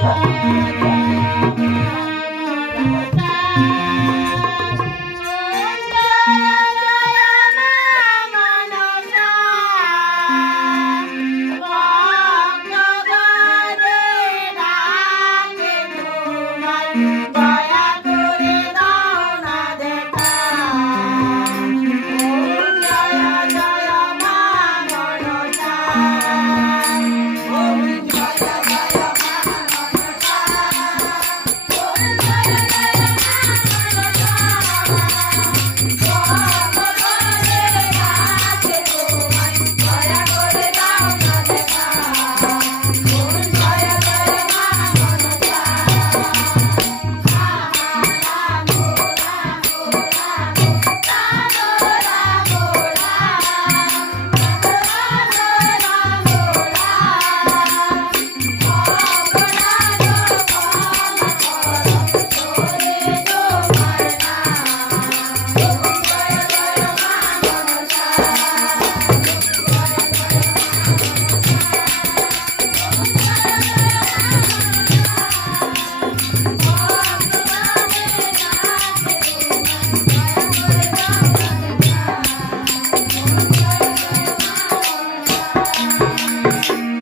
Thank you.